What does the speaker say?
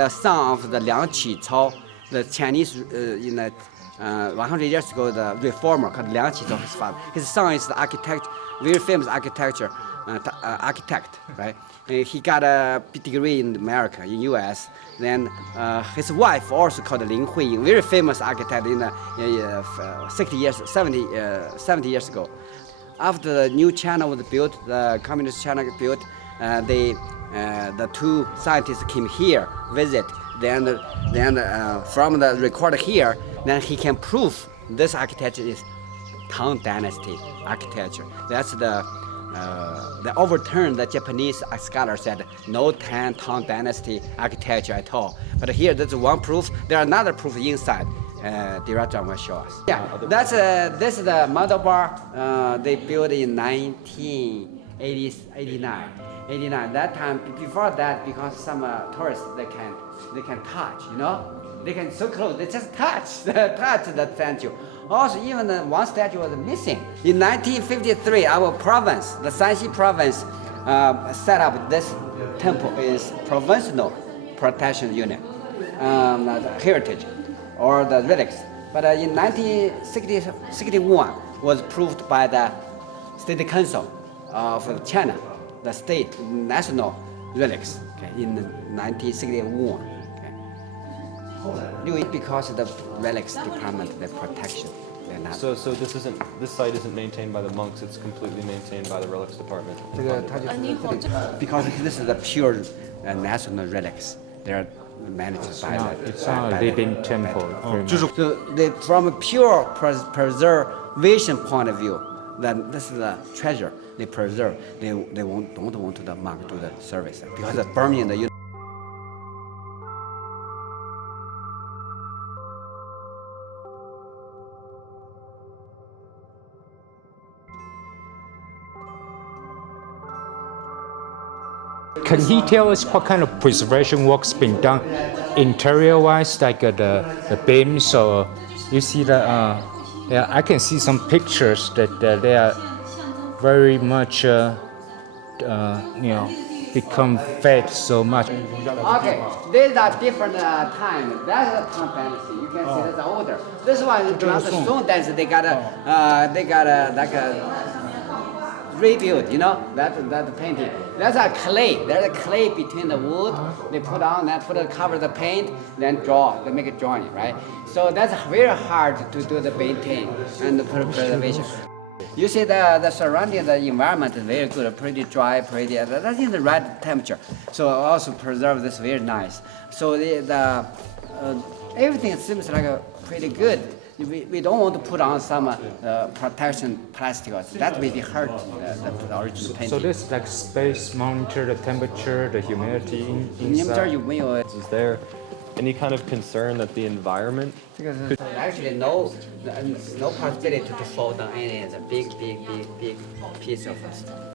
The son of the Liang Qicao, the Chinese in the 100 years ago, the reformer called Liang Qicao, his father. His son is the architect, very famous architect, right? He got a degree in America, in U.S. Then his wife also called Lin Huiying, very famous architect in 70 years ago. After the new China was built, the communist China built, the two scientists came here, visit. Then from the record here, then he can prove this architecture is Tang Dynasty architecture. That's the overturn the Japanese scholar said no Tang Dynasty architecture at all. But here there's one proof. There are another proof inside. Director will show us. Yeah, this is the model bar they built in 1989. That time, before that, because some tourists they can touch, they can so close, they just touch the statue. Also, even one statue was missing. In 1953, our province, the Shanxi province, set up this temple is provincial protection unit, heritage, or the relics. But in 1961 was approved by the State Council of China, the state national relics, in 1961. Because of the relics department, the protection. So this site isn't maintained by the monks, it's completely maintained by the relics department. Because this is the pure national relics. They're managed by it's not a living temple. So from a pure preservation point of view, then this is a treasure they preserve. They don't want the monk to do the service because of burning the. Can he tell us what kind of preservation work's been done interior-wise, like the beams, or you see the? Yeah, I can see some pictures that they are very much, become fed so much. Okay, these are different time. That's the Tang Dynasty. You can see that's older. This one is not the Song Dynasty. They got like a rebuild, that painting. That's a clay. There's a clay between the wood. They put on that, cover the paint, then draw. They make a drawing, right? So that's very hard to do the maintain and the preservation. You see the surrounding, the environment is very good, pretty dry, that's in the right temperature. So also preserve this very nice. So everything seems like pretty good. We don't want to put on some protection plastic. That may be hurt the original painting. So this like space monitor the temperature, the humidity inside. Is there any kind of concern that the environment? Actually, no possibility to fall down any. It's a big piece of